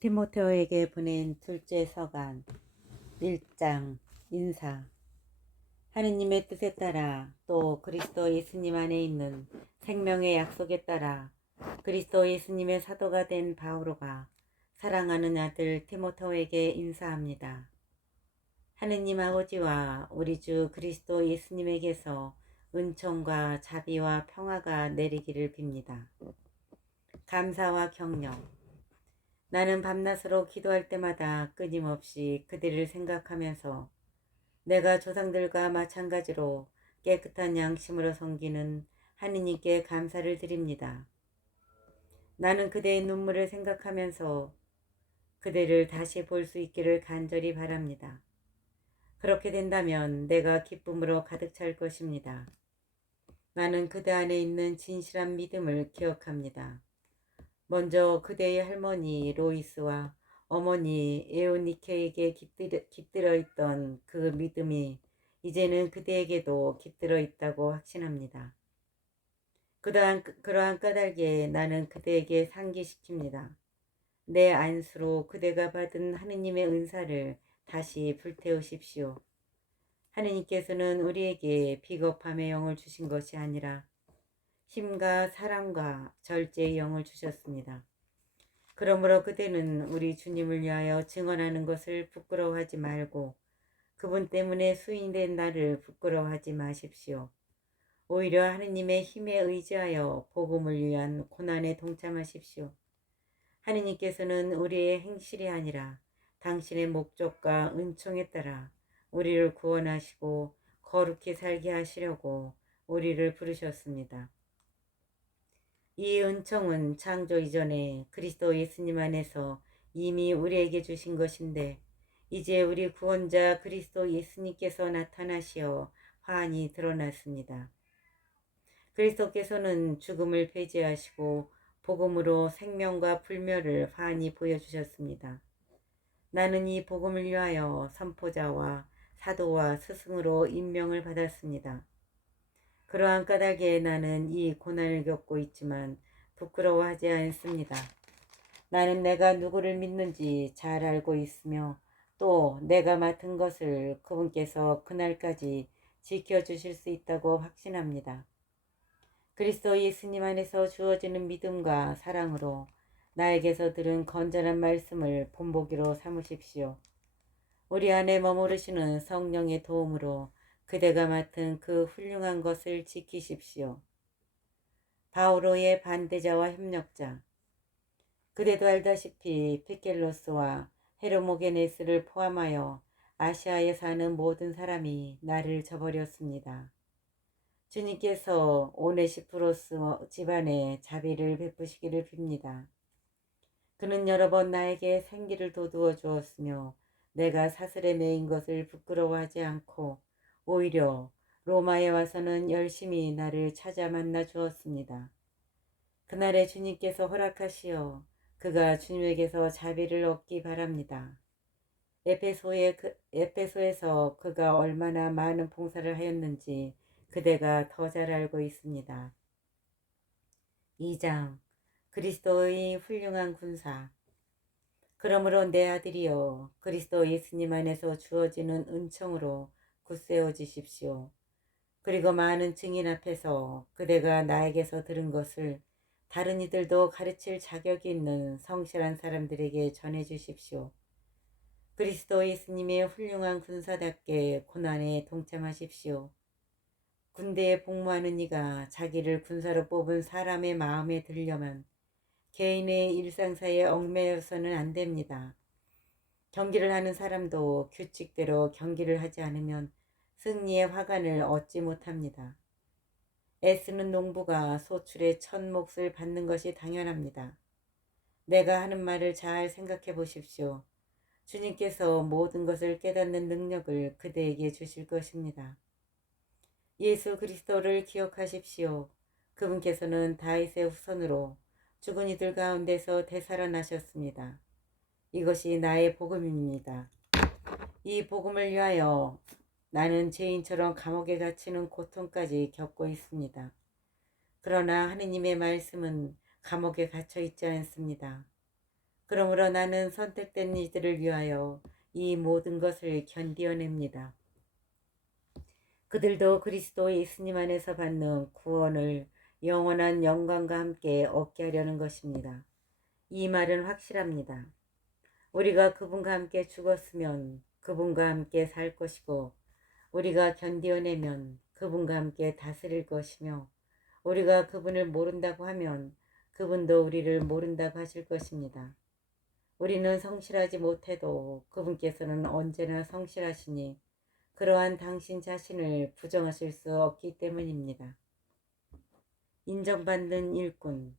디모데오에게 보낸 둘째 서간 1장 인사. 하느님의 뜻에 따라 또 그리스도 예수님 안에 있는 생명의 약속에 따라 그리스도 예수님의 사도가 된 바오로가 사랑하는 아들 디모데오에게 인사합니다. 하느님 아버지와 우리 주 그리스도 예수님에게서 은총과 자비와 평화가 내리기를 빕니다. 감사와 격려. 나는 밤낮으로 기도할 때마다 끊임없이 그들을 생각하면서 내가 조상들과 마찬가지로 깨끗한 양심으로 섬기는 하느님께 감사를 드립니다. 나는 그대의 눈물을 생각하면서 그대를 다시 볼 수 있기를 간절히 바랍니다. 그렇게 된다면 내가 기쁨으로 가득 찰 것입니다. 나는 그대 안에 있는 진실한 믿음을 기억합니다. 먼저 그대의 할머니 로이스와 어머니 에오니케에게 깃들어 있던 그 믿음이 이제는 그대에게도 깃들어 있다고 확신합니다. 그러한 까닭에 나는 그대에게 상기시킵니다. 내 안수로 그대가 받은 하느님의 은사를 다시 불태우십시오. 하느님께서는 우리에게 비겁함의 영을 주신 것이 아니라 힘과 사랑과 절제의 영을 주셨습니다. 그러므로 그대는 우리 주님을 위하여 증언하는 것을 부끄러워하지 말고 그분 때문에 수인된 나를 부끄러워하지 마십시오. 오히려 하느님의 힘에 의지하여 복음을 위한 고난에 동참하십시오. 하느님께서는 우리의 행실이 아니라 당신의 목적과 은총에 따라 우리를 구원하시고 거룩히 살게 하시려고 우리를 부르셨습니다. 이 은총은 창조 이전에 그리스도 예수님 안에서 이미 우리에게 주신 것인데 이제 우리 구원자 그리스도 예수님께서 나타나시어 환히 드러났습니다. 그리스도께서는 죽음을 폐지하시고 복음으로 생명과 불멸을 환히 보여주셨습니다. 나는 이 복음을 위하여 선포자와 사도와 스승으로 임명을 받았습니다. 그러한 까닭에 나는 이 고난을 겪고 있지만 부끄러워하지 않습니다. 나는 내가 누구를 믿는지 잘 알고 있으며 또 내가 맡은 것을 그분께서 그날까지 지켜주실 수 있다고 확신합니다. 그리스도 예수님 안에서 주어지는 믿음과 사랑으로 나에게서 들은 건전한 말씀을 본보기로 삼으십시오. 우리 안에 머무르시는 성령의 도움으로 그대가 맡은 그 훌륭한 것을 지키십시오. 바오로의 반대자와 협력자. 그대도 알다시피 피켈로스와 헤르모게네스를 포함하여 아시아에 사는 모든 사람이 나를 저버렸습니다. 주님께서 오네시프로스 집안에 자비를 베푸시기를 빕니다. 그는 여러 번 나에게 생기를 돋우어 주었으며 내가 사슬에 매인 것을 부끄러워하지 않고 오히려 로마에 와서는 열심히 나를 찾아 만나 주었습니다. 그날에 주님께서 허락하시어 그가 주님에게서 자비를 얻기 바랍니다. 에페소에서 그가 얼마나 많은 봉사를 하였는지 그대가 더 잘 알고 있습니다. 2장 그리스도의 훌륭한 군사. 그러므로 내 아들이여 그리스도 예수님 안에서 주어지는 은총으로 굳세어지십시오. 그리고 많은 증인 앞에서 그대가 나에게서 들은 것을 다른 이들도 가르칠 자격이 있는 성실한 사람들에게 전해주십시오. 그리스도 예수님의 훌륭한 군사답게 고난에 동참하십시오. 군대에 복무하는 이가 자기를 군사로 뽑은 사람의 마음에 들려면 개인의 일상사에 얽매여서는 안 됩니다. 경기를 하는 사람도 규칙대로 경기를 하지 않으면 승리의 화관을 얻지 못합니다. 애쓰는 농부가 소출의 첫 몫을 받는 것이 당연합니다. 내가 하는 말을 잘 생각해 보십시오. 주님께서 모든 것을 깨닫는 능력을 그대에게 주실 것입니다. 예수 그리스도를 기억하십시오. 그분께서는 다윗의 후손으로 죽은 이들 가운데서 되살아나셨습니다. 이것이 나의 복음입니다. 이 복음을 위하여 나는 죄인처럼 감옥에 갇히는 고통까지 겪고 있습니다. 그러나 하느님의 말씀은 감옥에 갇혀 있지 않습니다. 그러므로 나는 선택된 이들을 위하여 이 모든 것을 견디어냅니다. 그들도 그리스도 예수님 안에서 받는 구원을 영원한 영광과 함께 얻게 하려는 것입니다. 이 말은 확실합니다. 우리가 그분과 함께 죽었으면 그분과 함께 살 것이고, 우리가 견디어내면 그분과 함께 다스릴 것이며, 우리가 그분을 모른다고 하면 그분도 우리를 모른다고 하실 것입니다. 우리는 성실하지 못해도 그분께서는 언제나 성실하시니 그러한 당신 자신을 부정하실 수 없기 때문입니다. 인정받는 일꾼.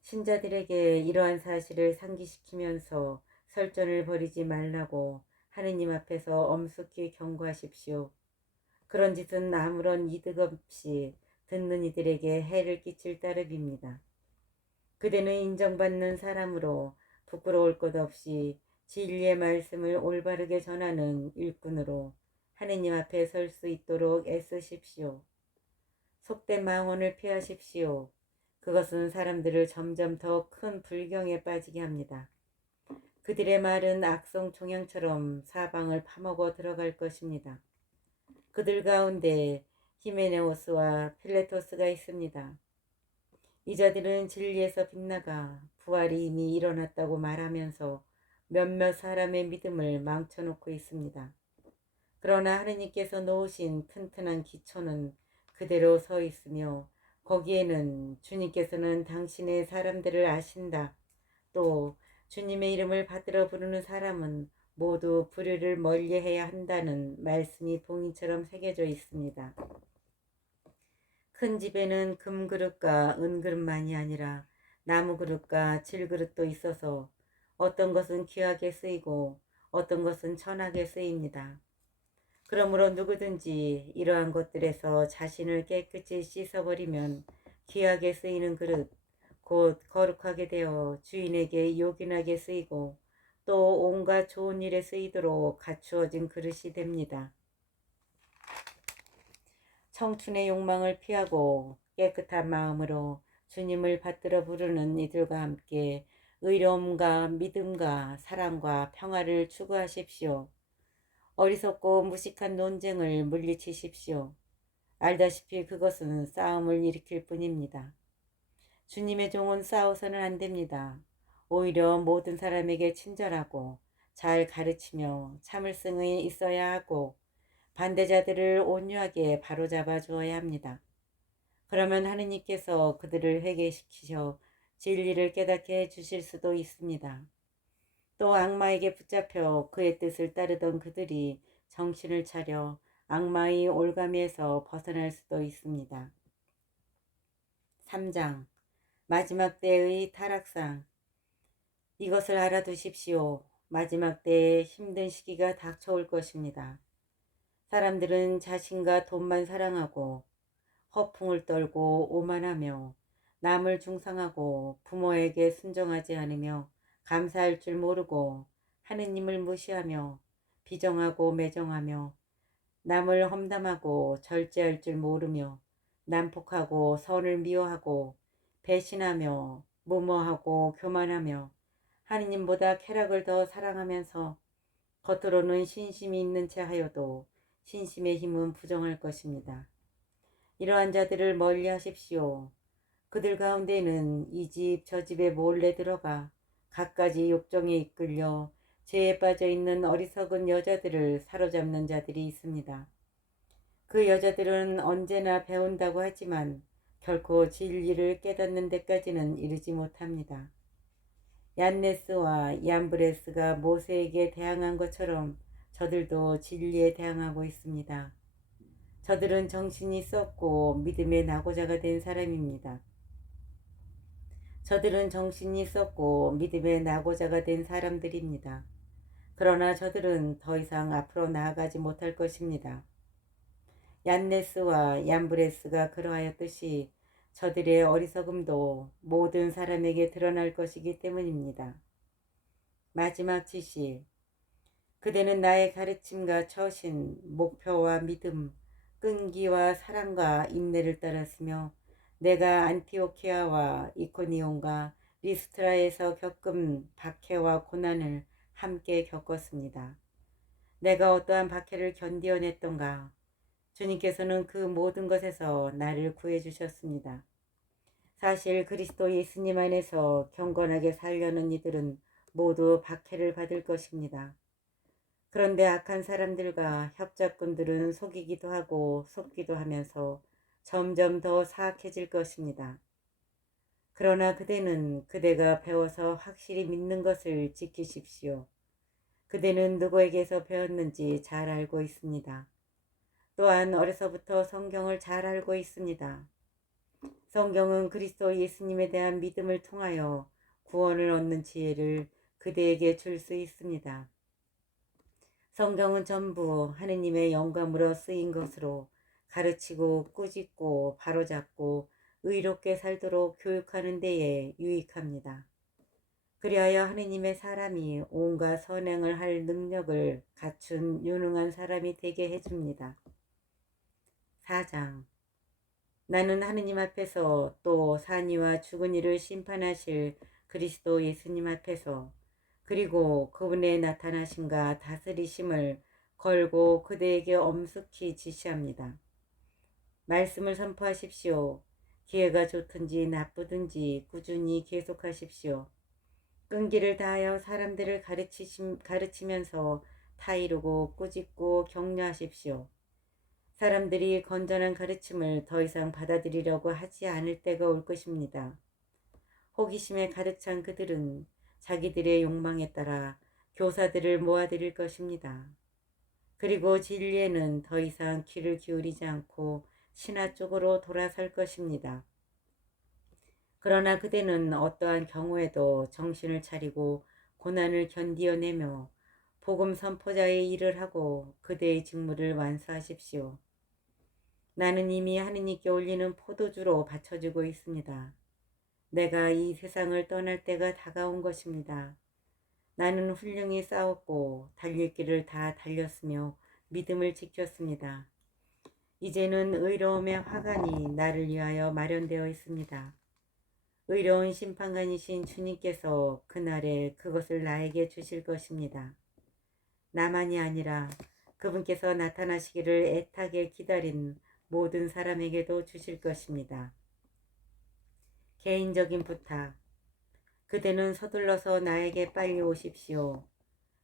신자들에게 이러한 사실을 상기시키면서 설전을 벌이지 말라고 하느님 앞에서 엄숙히 경고하십시오. 그런 짓은 아무런 이득 없이 듣는 이들에게 해를 끼칠 따름입니다. 그대는 인정받는 사람으로 부끄러울 것 없이 진리의 말씀을 올바르게 전하는 일꾼으로 하느님 앞에 설 수 있도록 애쓰십시오. 속된 망언을 피하십시오. 그것은 사람들을 점점 더 큰 불경에 빠지게 합니다. 그들의 말은 악성 종양처럼 사방을 파먹어 들어갈 것입니다. 그들 가운데 히메네오스와 필레토스가 있습니다. 이 자들은 진리에서 빗나가 부활이 이미 일어났다고 말하면서 몇몇 사람의 믿음을 망쳐놓고 있습니다. 그러나 하느님께서 놓으신 튼튼한 기초는 그대로 서 있으며, 거기에는 주님께서는 당신의 사람들을 아신다. 또 주님의 이름을 받들어 부르는 사람은 모두 불의를 멀리해야 한다는 말씀이 봉인처럼 새겨져 있습니다. 큰 집에는 금그릇과 은그릇만이 아니라 나무그릇과 질그릇도 있어서 어떤 것은 귀하게 쓰이고 어떤 것은 천하게 쓰입니다. 그러므로 누구든지 이러한 것들에서 자신을 깨끗이 씻어버리면 귀하게 쓰이는 그릇, 곧 거룩하게 되어 주인에게 요긴하게 쓰이고 또 온갖 좋은 일에 쓰이도록 갖추어진 그릇이 됩니다. 청춘의 욕망을 피하고 깨끗한 마음으로 주님을 받들어 부르는 이들과 함께 의로움과 믿음과 사랑과 평화를 추구하십시오. 어리석고 무식한 논쟁을 물리치십시오. 알다시피 그것은 싸움을 일으킬 뿐입니다. 주님의 종은 싸워서는 안 됩니다. 오히려 모든 사람에게 친절하고 잘 가르치며 참을성이 있어야 하고 반대자들을 온유하게 바로잡아 주어야 합니다. 그러면 하느님께서 그들을 회개시키셔 진리를 깨닫게 해주실 수도 있습니다. 또 악마에게 붙잡혀 그의 뜻을 따르던 그들이 정신을 차려 악마의 올가미에서 벗어날 수도 있습니다. 3장 마지막 때의 타락상. 이것을 알아두십시오. 마지막 때에 힘든 시기가 닥쳐올 것입니다. 사람들은 자신과 돈만 사랑하고 허풍을 떨고 오만하며 남을 중상하고 부모에게 순종하지 않으며 감사할 줄 모르고 하느님을 무시하며 비정하고 매정하며 남을 험담하고 절제할 줄 모르며 난폭하고 선을 미워하고 배신하며 무모하고 교만하며 하느님보다 쾌락을 더 사랑하면서 겉으로는 신심이 있는 채 하여도 신심의 힘은 부정할 것입니다. 이러한 자들을 멀리 하십시오. 그들 가운데는 이 집 저 집에 몰래 들어가 갖가지 욕정에 이끌려 죄에 빠져 있는 어리석은 여자들을 사로잡는 자들이 있습니다. 그 여자들은 언제나 배운다고 하지만 결코 진리를 깨닫는 데까지는 이르지 못합니다. 얀네스와 얀브레스가 모세에게 대항한 것처럼 저들도 진리에 대항하고 있습니다. 저들은 정신이 썩고 믿음의 낙오자가 된 사람입니다. 저들은 정신이 썩고 믿음의 낙오자가 된 사람들입니다. 그러나 저들은 더 이상 앞으로 나아가지 못할 것입니다. 얀네스와 얀브레스가 그러하였듯이 저들의 어리석음도 모든 사람에게 드러날 것이기 때문입니다. 마지막 지시. 그대는 나의 가르침과 처신, 목표와 믿음, 끈기와 사랑과 인내를 따랐으며 내가 안티오키아와 이코니온과 리스트라에서 겪은 박해와 고난을 함께 겪었습니다. 내가 어떠한 박해를 견디어냈던가? 주님께서는 그 모든 것에서 나를 구해주셨습니다. 사실 그리스도 예수님 안에서 경건하게 살려는 이들은 모두 박해를 받을 것입니다. 그런데 악한 사람들과 협작꾼들은 속이기도 하고 속기도 하면서 점점 더 사악해질 것입니다. 그러나 그대가 배워서 확실히 믿는 것을 지키십시오. 그대는 누구에게서 배웠는지 잘 알고 있습니다. 또한 어려서부터 성경을 잘 알고 있습니다. 성경은 그리스도 예수님에 대한 믿음을 통하여 구원을 얻는 지혜를 그대에게 줄 수 있습니다. 성경은 전부 하느님의 영감으로 쓰인 것으로 가르치고 꾸짖고 바로잡고 의롭게 살도록 교육하는 데에 유익합니다. 그리하여 하느님의 사람이 온갖 선행을 할 능력을 갖춘 유능한 사람이 되게 해줍니다. 4장. 나는 하느님 앞에서 또 산이와 죽은 이를 심판하실 그리스도 예수님 앞에서 그리고 그분의 나타나심과 다스리심을 걸고 그대에게 엄숙히 지시합니다. 말씀을 선포하십시오. 기회가 좋든지 나쁘든지 꾸준히 계속하십시오. 끈기를 다하여 사람들을 가르치면서 타이르고 꾸짖고 격려하십시오. 사람들이 건전한 가르침을 더 이상 받아들이려고 하지 않을 때가 올 것입니다. 호기심에 가득 찬 그들은 자기들의 욕망에 따라 교사들을 모아들일 것입니다. 그리고 진리에는 더 이상 귀를 기울이지 않고 신화 쪽으로 돌아설 것입니다. 그러나 그대는 어떠한 경우에도 정신을 차리고 고난을 견디어내며 복음 선포자의 일을 하고 그대의 직무를 완수하십시오. 나는 이미 하느님께 올리는 포도주로 바쳐주고 있습니다. 내가 이 세상을 떠날 때가 다가온 것입니다. 나는 훌륭히 싸웠고 달릴 길을 다 달렸으며 믿음을 지켰습니다. 이제는 의로움의 화관이 나를 위하여 마련되어 있습니다. 의로운 심판관이신 주님께서 그날에 그것을 나에게 주실 것입니다. 나만이 아니라 그분께서 나타나시기를 애타게 기다린 모든 사람에게도 주실 것입니다. 개인적인 부탁. 그대는 서둘러서 나에게 빨리 오십시오.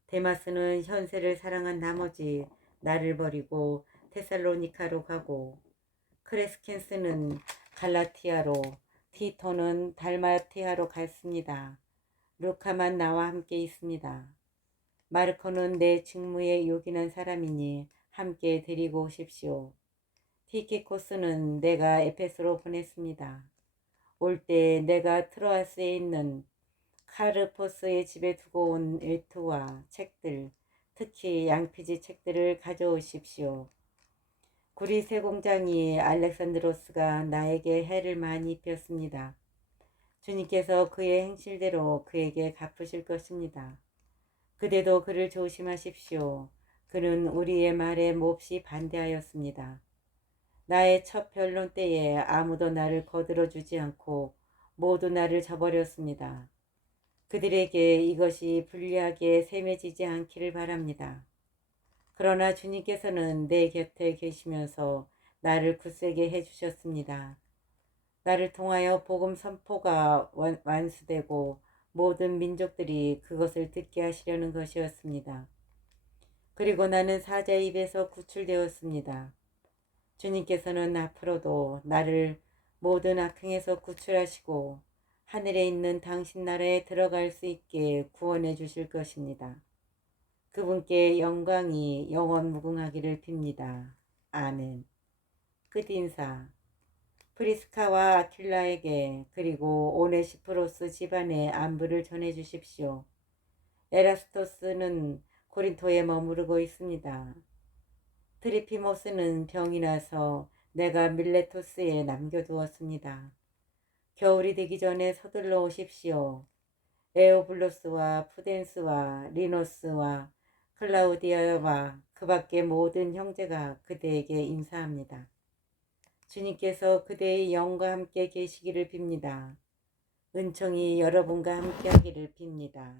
데마스는 현세를 사랑한 나머지 나를 버리고 테살로니카로 가고 크레스켄스는 갈라티아로 티토는 달마티아로 갔습니다. 루카만 나와 함께 있습니다. 마르코는 내 직무에 요긴한 사람이니 함께 데리고 오십시오. 티키코스는 내가 에페소로 보냈습니다. 올 때 내가 트로아스에 있는 카르포스의 집에 두고 온 일투와 책들, 특히 양피지 책들을 가져오십시오. 구리 세공장이 알렉산드로스가 나에게 해를 많이 입혔습니다. 주님께서 그의 행실대로 그에게 갚으실 것입니다. 그대도 그를 조심하십시오. 그는 우리의 말에 몹시 반대하였습니다. 나의 첫 변론 때에 아무도 나를 거들어주지 않고 모두 나를 저버렸습니다. 그들에게 이것이 불리하게 셈해지지 않기를 바랍니다. 그러나 주님께서는 내 곁에 계시면서 나를 굳세게 해주셨습니다. 나를 통하여 복음 선포가 완수되고 모든 민족들이 그것을 듣게 하시려는 것이었습니다. 그리고 나는 사자의 입에서 구출되었습니다. 주님께서는 앞으로도 나를 모든 악행에서 구출하시고 하늘에 있는 당신 나라에 들어갈 수 있게 구원해 주실 것입니다. 그분께 영광이 영원 무궁하기를 빕니다. 아멘. 끝인사. 프리스카와 아킬라에게 그리고 오네시프로스 집안에 안부를 전해 주십시오. 에라스토스는 고린토에 머무르고 있습니다. 트리피모스는 병이 나서 내가 밀레토스에 남겨두었습니다. 겨울이 되기 전에 서둘러 오십시오. 에오블로스와 푸덴스와 리노스와 클라우디아와 그 밖의 모든 형제가 그대에게 인사합니다. 주님께서 그대의 영과 함께 계시기를 빕니다. 은총이 여러분과 함께하기를 빕니다.